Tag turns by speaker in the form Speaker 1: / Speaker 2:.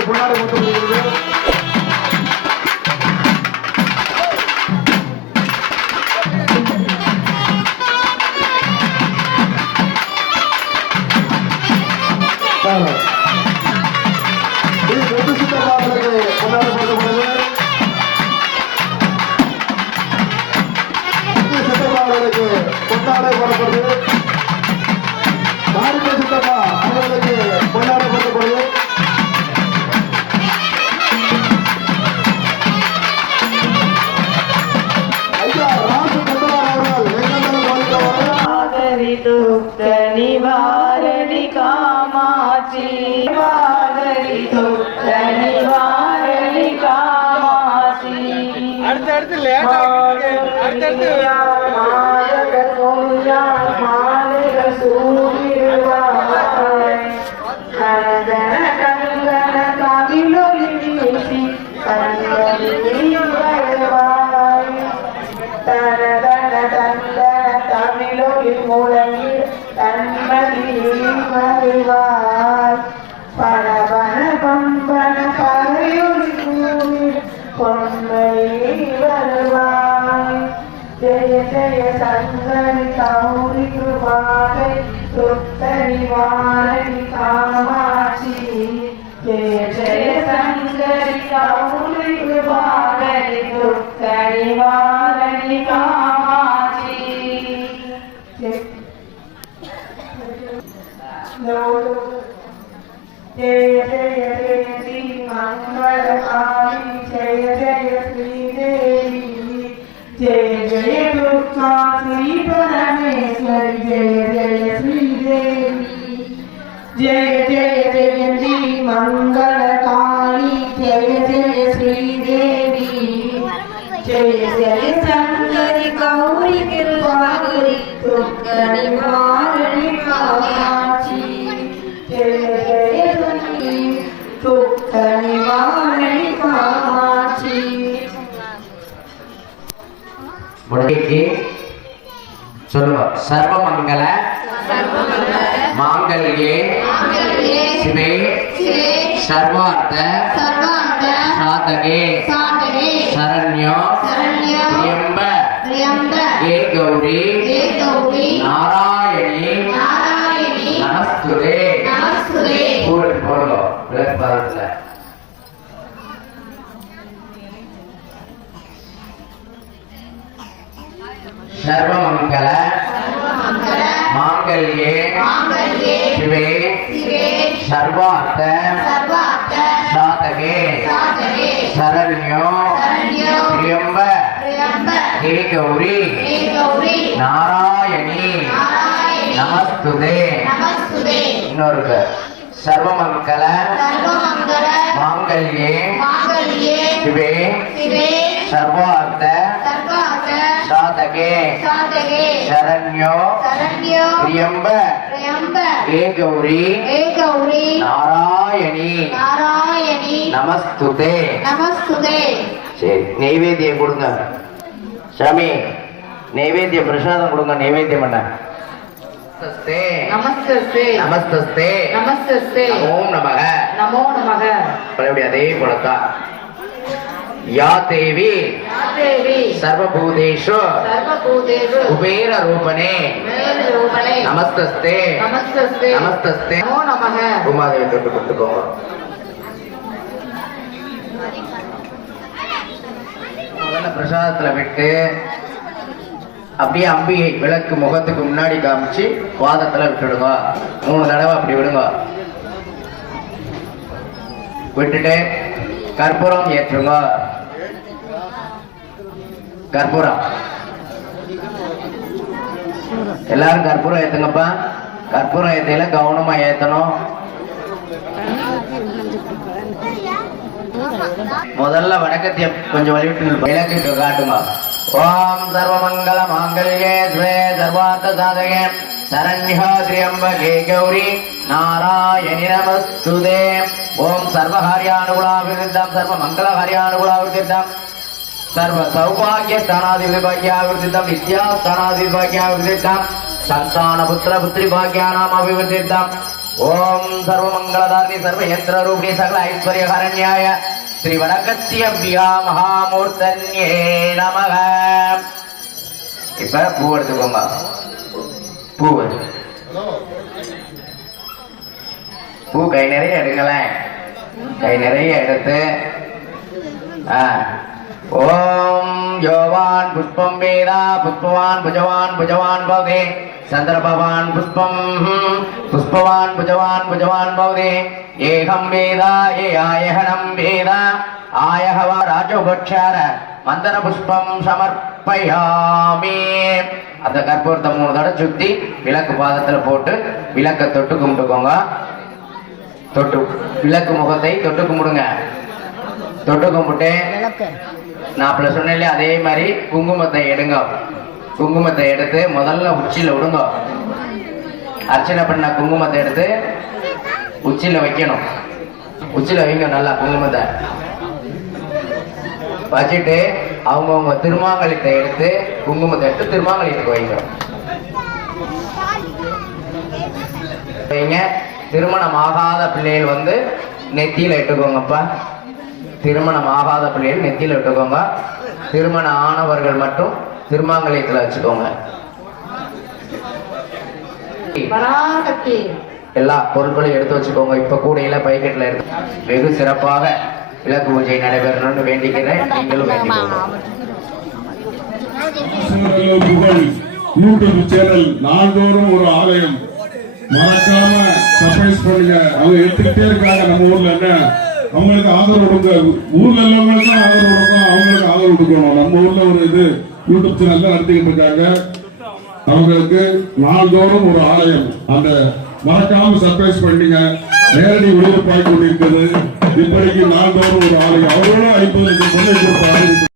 Speaker 1: அவர்களுக்கு பொன்னாடை கொடுத்து கொண்டாடப்படுகிறது இது வெற்றி சித்தப்பா அவர்களுக்கு பொன்னாடை
Speaker 2: அடுத்தடுத்து லேட் ஆகிட்டு இருக்கு. அடுத்தடுத்து
Speaker 3: மாதகர் பொய்யான் மாலைகள் சூடிடுவாய் கனகன கங்கன கவிழொலி வீசி கண்களில் जय सङ्गनिताहुरिकृपाले सुप्तनिवारणिकामाक्षि जय जय सङ्गनिताहुरिकृपाले सुप्तनिवारणिकामाक्षि जय जय जय श्रीमङ्गलकाली जय जय श्रीदेवी जय जय ஜெய ஜெய ஜெயந்தி மங்கள காளி ஜெய ஜெய ஸ்ரீதேவி. ஜெய ஜெய சங்கரி கௌரி கிருபாகரி துக்கணி மாரணி காமாட்சி. ஜெய ஜெய
Speaker 4: துணி சொல்லுவோம் சர்வமங்கல சர்வமங்கல மாங்கல்யே சிவே சர்வார்த்த சாதகே சரண்யோ திரியம்ப ஏ கௌரி நாராயணி நமஸ்துதே பாதத்துல சர்வமங்கல மாங்கல்யே. சிவே. சர்வார்த்த. சாதகே. சரண்யோ. திரியம்ப ஹே கௌரி. நாராயணி. நமஸ்துதே. இன்னொரு பேர். சர்வமங்கல. மாங்கல்யே. சிவே. சர்வார்த்த. சாதகே. சரண்யோ. திரியம்ப ஹே கௌரி. நாராயணி.
Speaker 5: நாராயணி.
Speaker 4: நமஸ்துதே.
Speaker 5: நமஸ்துதே.
Speaker 4: சரி நெய்வேத்தியம் கொடுங்க. சாமி நெய்வேத்திய பிரசாதம் கொடுங்க நெய்வேத்தியம் பண்ண நமஸ்தே
Speaker 3: நமஸ்தே
Speaker 4: நமஸ்தே
Speaker 3: நமஸ்தே
Speaker 4: ஓம் நமக.
Speaker 3: நமோ நமக.
Speaker 4: அதே போலத்தான். யா தேவி
Speaker 3: தேவி
Speaker 4: சர்வபூதேஷு.
Speaker 3: சர்வபூதேஷு.
Speaker 4: குபேர ரூபனே.
Speaker 3: ரூபணே
Speaker 4: நமஸ்தே
Speaker 3: நமஸ்தே
Speaker 4: நமஸ்தே
Speaker 3: நமோ நமக.
Speaker 4: உமாதேவி தொட்டு கொடுத்துக்கோங்க. முதல்ல பிரசாதத்துல விட்டு அப்படியே அம்பிகை விளக்கு முகத்துக்கு முன்னாடி காமிச்சு பாதத்துல விட்டுடுங்க. மூணு தடவை அப்படி விடுங்க. விட்டுட்டு கற்பூரம் ஏற்றுங்க. கற்பூரம் எல்லாரும் கற்பூரம் ஏத்துங்கப்பா. கற்பூரம் ஏத்தையில கவனமா ஏத்தணும். முதல்ல வணக்கத்தை கொஞ்சம் வழிவிட்டு விளக்கு காட்டுங்க. ஓம் சர்வமங்கல மாங்கல்யே ஸ்வே சர்வார்த்த சாதகே சரண்யா திரியம்பகே கௌரி நாராயணி நமஸ்துதே ஓம் சர்வ சர்வகாரியானுகுலாவிருத்தம் சர்வ சர்வ சௌபாகிய ஸ்தானாதிபதி பாக்யாவிர்த்தித்தம் வித்யா ஸ்தானாதிபதி பாக்யாவிர்த்தித்தம் சந்தான புத்திர புத்திரி பாக்யானாம் அபிவர்த்தித்தம் ஓம் சர்வமங்கலதாரணி சர்வயந்திர ரூபிணி சகல ஐஸ்வர்யகரண்யாய ஸ்ரீ வடக்கத்தியவ்யா மகாமூர்த்தன்யே நமக இப்ப பூ எடுத்துக்கோங்க பூ பூ கை நிறைய எடுக்கல கை நிறைய எடுத்து ஆ ஓம் யோவான் புஷ்பம் வேதா புஷ்பவான் புஜவான் புஜவான் பௌதே சந்திரபவான் புஷ்பம் புஷ்பவான் புஜவான் புஜவான் பவதே ஏகம் வேதா ஏ ஆயகனம் வேதா. ஆயகவா ராஜோபக்ஷார மந்தன புஷ்பம் சமர்ப்பயாமே. அந்த கற்பூரத்தை மூணு தடவை சுத்தி விளக்கு பாதத்துல போட்டு விளக்க தொட்டு கும்பிட்டுக்கோங்க. தொட்டு விளக்கு முகத்தை தொட்டு கும்பிடுங்க. தொட்டு கும்பிட்டு நான் அப்படி சொன்னேன் அதே மாதிரி குங்குமத்தை எடுங்க. குங்குமத்தை எடுத்து முதல்ல உச்சியில விடுங்க அர்ச்சனை பண்ண குங்குமத்தை எடுத்து உச்சியில வைக்கணும். உச்சியில வைங்க நல்லா குங்குமத்தை. வச்சுட்டு அவங்கவுங்க திருமாங்கலத்தை எடுத்து குங்குமத்தை எடுத்து திருமாங்கலத்துக்கு வைங்க. வைங்க. திருமணம் ஆகாத பிள்ளைகள் வந்து நெத்தியில இட்டுக்கோங்கப்பா. திருமணம் ஆகாத பிள்ளைகள் நெத்தியில இட்டுக்கோங்க திருமணம் ஆனவர்கள் மட்டும் திருமாங்கல்யத்துல வச்சுக்கோங்க. எல்லா பொருட்களையும் எடுத்து வச்சுக்கோங்க. இப்ப கூடையில பைக்கெட்ல இருக்கு. வெகு சிறப்பாக விளக்கு பூஜை நடைபெறணும்னு வேண்டிக்கிறேன். நீங்களும்
Speaker 6: யூடியூப் சேனல் நாள்தோறும் ஒரு ஆலயம். மறக்காம சர்ப்ரைஸ் பண்ணுங்க. அவங்க எடுத்துக்கிட்டே இருக்காங்க நம்ம ஊர்ல என்ன? அவங்களுக்கு ஆதரவு கொடுக்க ஊர்ல உள்ளவங்களுக்கு ஆதரவு கொடுக்கணும் அவங்களுக்கு ஆதரவு கொடுக்கணும். நம்ம ஊர்ல ஒரு இது யூடியூப் சேனல்ல நடத்திக்கிட்டு இருக்காங்க. அவங்களுக்கு நாள்தோறும் ஒரு ஆலயம். அந்த மறக்காம சர்ப்ரைஸ் பண்ணீங்க. நேரடி ஒளிபரப்பாய் கொண்டிருக்கிறது இப்படிக்கு நாள்தோறும் ஒரு ஆலயம். அவரோட ஐம்பது லட்சம்